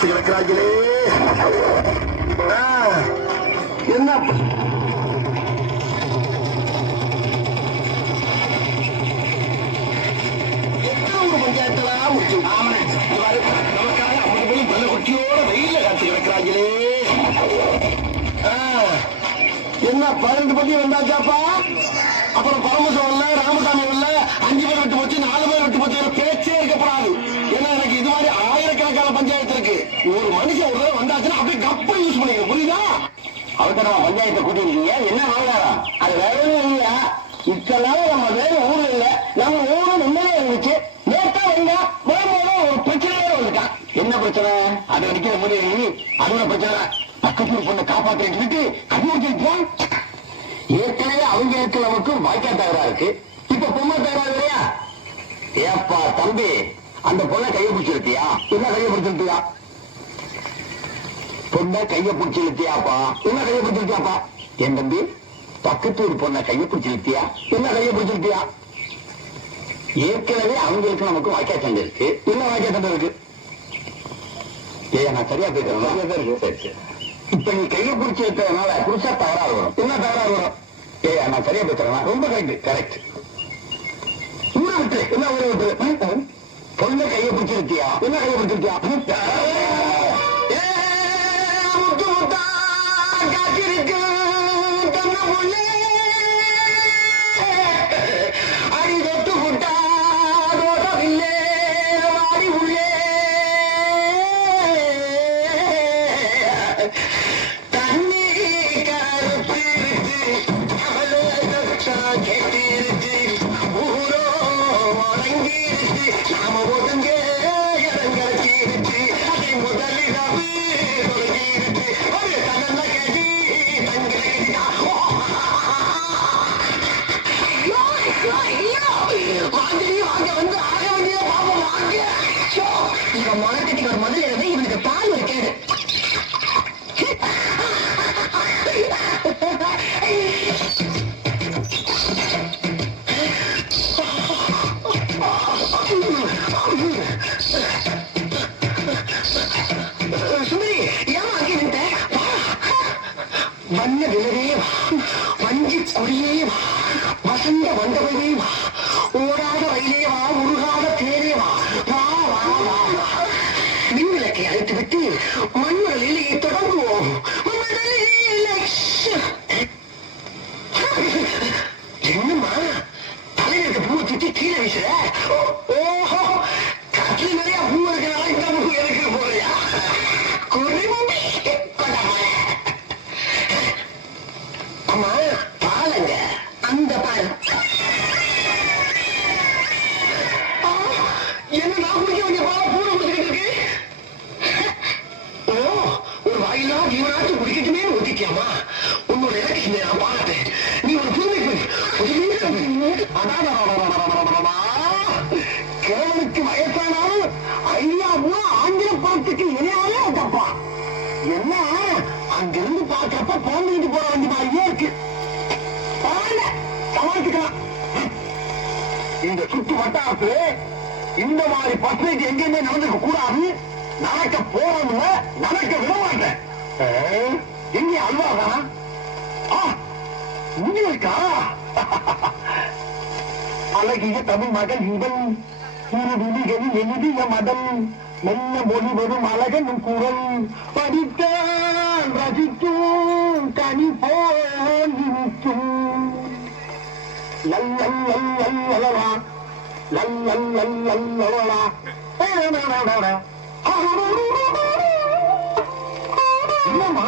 கிடக்கிறார்களே என்ன பஞ்சாயத்தெல்லாம் முடிச்சு நமக்காக 50 பேரும் பல்ல குட்டியோட வெயில காத்து கிடக்கிறார்களே என்ன 12 பட்டி வந்தாச்சாப்பா. அப்புறம் பரமசம் இல்ல, ராமசாமி இல்ல, 5 பேர் விட்டு போச்சு, 4 பேர் விட்டு போச்சு, பேச்சே இருக்கப்படாது. ஏன்னா எனக்கு இது மாதிரி ஆயிரக்கணக்கான பஞ்சாயத்து இருக்கு. ஒரு மனுஷன் ஒரு வந்தாச்சுன்னா அப்படியே கப்ப யூஸ் பண்ணிக்க, புரியுதா? அவர்கிட்ட பஞ்சாயத்தை கூட்டிருக்கீங்க, என்ன விவகாரம்? அது வேற இல்லையா, இத்தனால நம்ம வேற ஊர்ல இல்ல, நம்ம ஊரு நிம்மதியா இருந்துச்சு. நேத்தா வந்தா வரும்போது ஒரு பிரச்சனையே வந்துட்டான். என்ன பிரச்சனை? அதை அடிக்கிற முடியாது, அது ஒரு பிரச்சனை. பக்கத்து பொண்ணை காப்பாற்றிட்டு கண்டுபிடிச்சிருப்பான். ஏற்கனவே அவங்களுக்கு நமக்கு வாய்க்கா தகரா இருக்கு, இப்ப பொம்மை தகரா இல்லையா? ஏப்பா தம்பி, அந்த பொண்ணை கையை பிடிச்சிருக்கியா? என்ன கையை பிடிச்சிருக்கியா? பொண்ணை கையை பிடிச்சிருக்கியாப்பா? என்ன கையை பிடிச்சிருக்கியாப்பா? என் தம்பி, பக்கத்து ஒரு பொண்ணை கையை பிடிச்சிருக்கியா? என்ன கையை பிடிச்சிருக்கியா? ஏற்கனவே அவங்களுக்கு நமக்கு வாய்க்கா சண்டை இருக்கு, என்ன வாய்க்கா சண்டை இருக்கு? நான் சரியா பேசுறேன். சரி சரி, இப்ப நீ கையை பிடிச்சி இருக்கிறதுனால புதுசா தகராறு வரும். என்ன தகராறு வரும்? நான் சரியா பேசுறேன், ரொம்ப கரெக்ட். ஊரை விட்டு என்ன ஊரை விட்டு பொண்ணை கையை பிடிச்சிருக்கியா? என்ன கையை பிடிச்சிருக்கியா? காத்திருக்கு அடி தொட்டு புட்டா ரோடவில்லை வாடி உள்ளே தண்ணி கருப்பு அவளை கேட்டிருக்கு ஊரோ வணங்கிருக்கு நாம ஒதுங்க இடங்கிருக்கு அதை முதலிரவு தொடங்கிருக்கு ஒரு தகன கடி தங்கிருக்கா வாங்க வந்து ஆக வேண்டிய பாவம் வாங்க. இவன் முளைக்கட்டிக்கு ஒரு முதல்ல இருந்து இவனுக்கு பால் ஒரு கேடு. சுமதி, ஏமா அங்கே நின்ற? வண்ண விலவே வஞ்சி கொடியே வசந்த வந்தவையே ஓடாத வயலே வா, உருகாத தேரே வா, வா வா வா வா. மின்விளக்கை அழைத்து விட்டு மண்மணல் இலையை தொடங்குவோம். என்னம்மா தலைவருக்கு பூவை சுற்றி கீழே வீசுற? ஓஹோ, கட்லி நிறைய பூ இருக்கிறனால இந்த பூ எனக்கு போறியா? குறிமி கொண்டாமா. அம்மா பாலங்க, அந்த பால் என்ன நான் குடிக்க வேண்டிய பால பூனை குடிச்சுக்கிட்டு இருக்கு. ஓ, ஒரு வாயிலா ஜீவனாச்சு குடிக்கட்டுமே ஒதுக்கியாமா? உன்னோட இலக்கு நான் பாராட்டேன். நீ ஒரு புதுமை கேவலுக்கு வயசானாலும் ஐயா பூரா ஆங்கில படத்துக்கு இணையாவே தப்பா. என்ன அங்கிருந்து பார்க்கப்ப குழந்தைகிட்டு போற வண்டி மாதிரியே இருக்கு. சமாளிச்சுக்கலாம். இந்த சுற்று வட்டாரத்து இந்த மாதிரி பர்சன்டேஜ் எங்கேயுமே நடந்துக்க கூடாது. நடக்க போறதுல நடக்க விட மாட்டேன். எங்க அல்வாதானா? இங்க இருக்கா? அழகிய தமிழ் மகள் இவன் விழிகளில் எழுதிய மதம் மெல்ல மொழி வரும் அழகன் குரல் படித்தான் ரசிக்கும் கனி போல் இனிக்கும். லல்லல்லல்லல்லவா லல்லல்லல்லல்லவா. என்னம்மா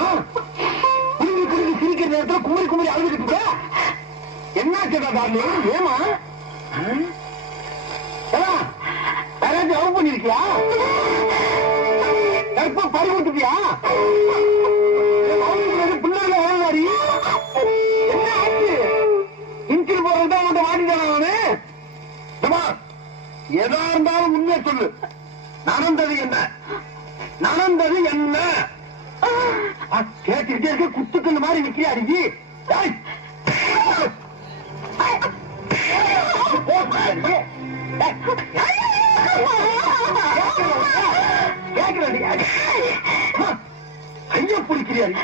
குருவி குருவி சிரிக்கிற நேரத்தில் குமரி குமரி அழுதுகிட்டு என்ன கேட்டா? ஏமா யாராச்சும் லவ் பண்ணிருக்கியா? கற்ப பறிவிட்டுப்பியா? பிள்ளைகளை ஏறாடி என்ன ஆச்சு? இன்சில் போறதுதான் உன்ட்ட மாட்டிட்டான அவனு. எதா இருந்தாலும் உண்மையை சொல்லு. நடந்தது என்ன? நடந்தது என்ன? கேட்டுக்கிட்டே இருக்க குத்துக்கல் மாதிரி நிக்கிறியா அடிக்கி? கேட்கிறேன் ஐயா பிடிக்கிறாரு.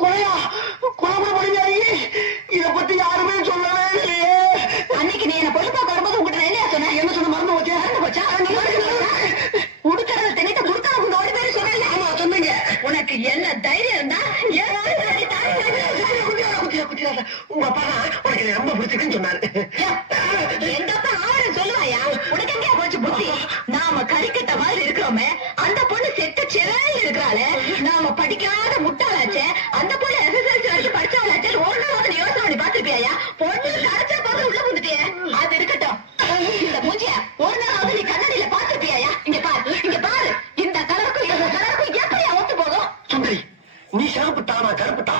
கொலையா? கொலை பண்ணியாரு. இத பத்தி யாருமே சொல்லவே இல்லையே. அன்னைக்கு நீ என்ன பொண்ணு பார்க்க வரும்போது உங்ககிட்ட என்ன சொன்ன? என்ன சொன்ன? மறந்து போச்சா? மறந்து போச்சா? உடுக்கறத திணிக்க குடுக்கறவங்க உங்க ஓடி பேரு சொன்னீங்க. ஆமா சொன்னீங்க. உனக்கு என்ன தைரியம் இருந்தா உங்க அப்பா உனக்கு ரொம்ப பிடிச்சிருக்குன்னு சொன்னாரு. எங்க அப்பா ஆவரம் சொல்லுவாயா? உனக்கு எங்க போச்சு புத்தி? நாம கறிக்கட்ட மாதிரி இருக்கிறோமே, அந்த பொண்ணு செத்து சிறையில் இருக்கிறாளே, நாம படிக்காத முட்டாளாச்சே, அந்த பொண்ணு எஸ்எஸ்எல்சி வரைக்கும் படிச்சவளாச்சே, ஒரு நாள் நீ யோசனை பண்ணி பாத்துருப்பியா? பொண்ணு கரைச்சா பார்த்து உள்ள வந்துட்டியே. அது இருக்கட்டும், இந்த மூஞ்சிய ஒரு நாள் நீ கண்ணாடியில பாத்துருப்பியா? இங்க பாரு, இங்க பாரு, இந்த கலருக்கும் இந்த கலருக்கும் எப்படி ஒத்து போதும்? சுந்தரி, நீ சிறப்புட்டா, நான் கருப்புட்டா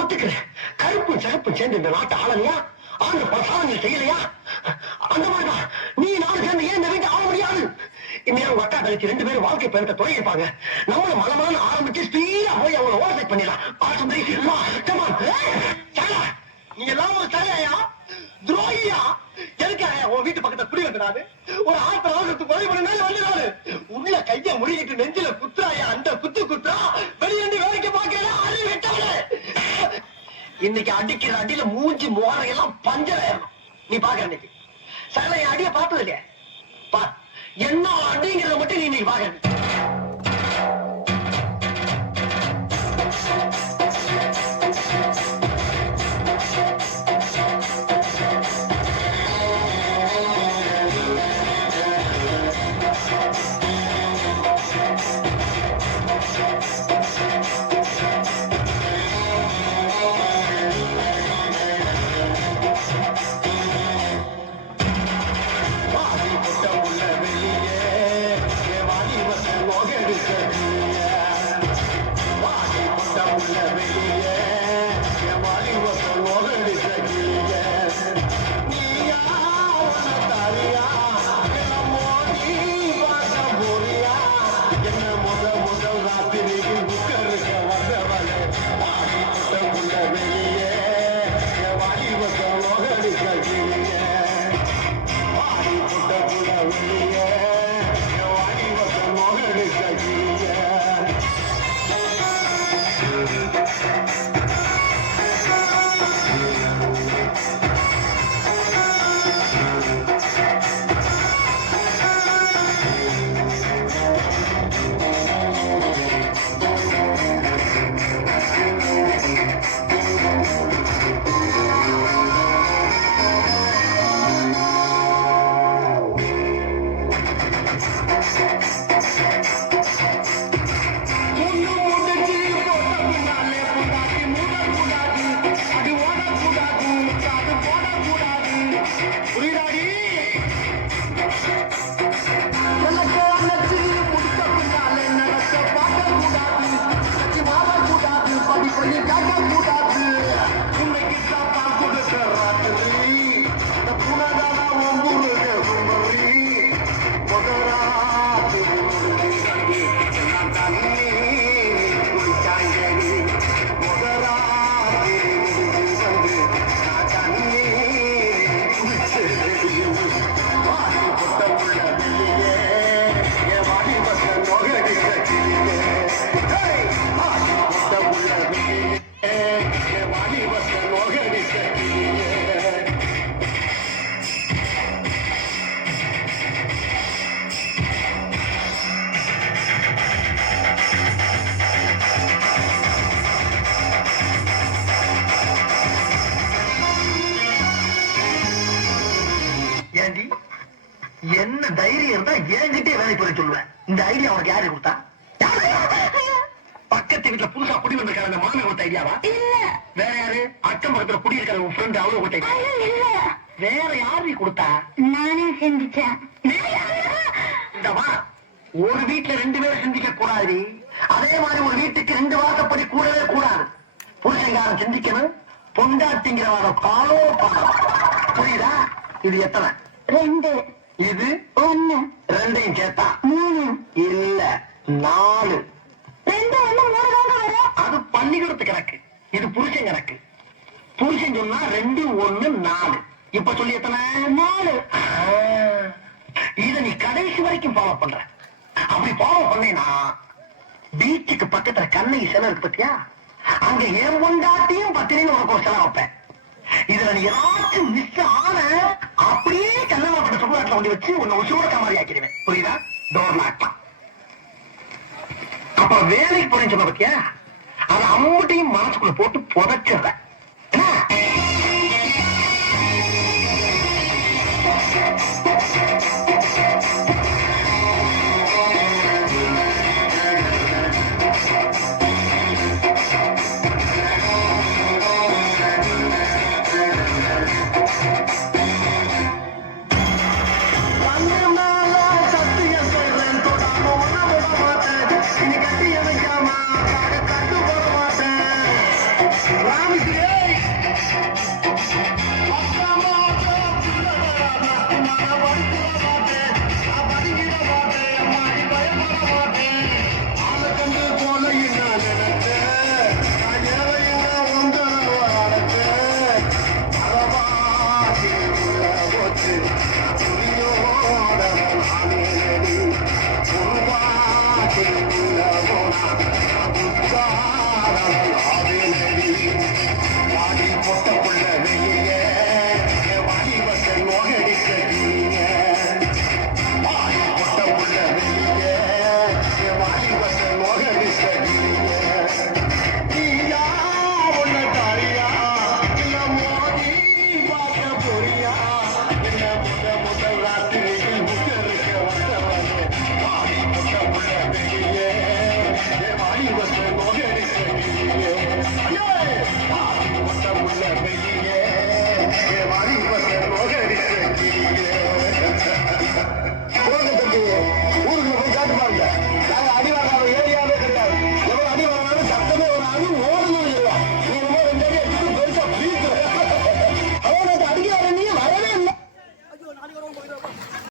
ஒத்துக்கிறேன். கருப்பும் சிறப்பும் சேர்ந்து இந்த நாட்டை ஆளலையா? ஆண்டு பிரசாதங்கள் செய்யலையா? அந்த மாதிரிதான் நீ நாலு சேர்ந்து ஏன் இந்த வீட்டை ஆள முடியாது? இந்நேரம் உங்க அக்கா தங்கச்சி ரெண்டு பேரும் வாழ்க்கை பயணத்தை தொடங்கிருப்பாங்க. நம்மளும் மலமான ஆரம்பிச்சு ஸ்பீடா போய் அவங்களை ஓவர்டேக் பண்ணிடலாம். சுந்தரி, நீ எல்லாம் ஒரு தலையா துரோகியா? எதுக்காக உன் வீட்டு பக்கத்துல குடி வந்தாரு? ஒரு ஆத்திர அவசரத்துக்கு கொலை பண்ணாலும் வந்துடாது. உள்ள கைய முடிக்கிட்டு நெஞ்சில குத்துறாயா? அந்த குத்து குத்துறா வெளியேண்டு வேலைக்கு பார்க்கல. அறிவு விட்டவளே, இன்னைக்கு அடிக்கிற அடியில மூஞ்சி மோரையெல்லாம் பஞ்சராயிரும். நீ பாக்குற இன்னைக்கு சகல என் அடிய பார்த்தது இல்லையா? பா, என்ன அடிங்கிறத மட்டும் நீ இன்னைக்கு பாக்குற. என்ன தைரியம் இருந்தா என்கிட்டே வேலை போய் சொல்லுவேன். இந்த ஐடியா உனக்கு யாரு கொடுத்தா? பக்கத்து வீட்டுல புதுசா குடி வந்திருக்காங்க மாமி கொடுத்த ஐடியாவா? இல்ல. வேற யாரு? அக்கம் பக்கத்துல குடி இருக்கிற உன் ஃப்ரெண்ட் அவரு கொடுத்த? இல்ல. வேற யாரு கொடுத்தா? நானே சிந்திச்சேன். இந்தமா, ஒரு வீட்டுல ரெண்டு பேரும் சிந்திக்க கூடாது. அதே மாதிரி ஒரு வீட்டுக்கு ரெண்டு வாசப்படி கூடவே கூடாது. புருஷங்காரன் சிந்திக்கணும், பொண்டாட்டிங்கிறவாரம் காலோ பாடம். புரியுதா? இது எத்தனை? 2. இது 1. ரெண்டையும் சேர்த்தா 3. இல்ல 4. 2 1 3 தாங்க வரும். அது பள்ளிக்கூடத்து கணக்கு, இது புருஷன் கணக்கு. புருஷன் சொன்னா 2 1 4. இப்ப சொல்லி எத்தனை? 4. இத நீ கடைசி வரைக்கும் ஃபாலோ பண்ற. அப்படி ஃபாலோ பண்ணேனா பீச்சுக்கு பக்கத்துல கண்ணகி சிலை இருக்கு பத்தியா, அங்க ஏன் பொண்டாட்டியும் பத்திரின்னு உனக்கு ஒரு சிலை வைப்பேன். இதுல நீ ஏதாச்சும் மிஸ் ஆன அப்படியே கல்லமாப்பட்ட சுடுகாட்டில் கொண்டு வச்சு உன்னை உசுரோட மாதிரி ஆக்கிடுவேன். புரியுதா? Door lock. அப்புறம் வேலைக்கு போறேன்னு சொன்ன பத்தியா, அதை அம்மட்டையும் மனசுக்குள்ள போட்டு புதைச்சிடுறேன். Come on!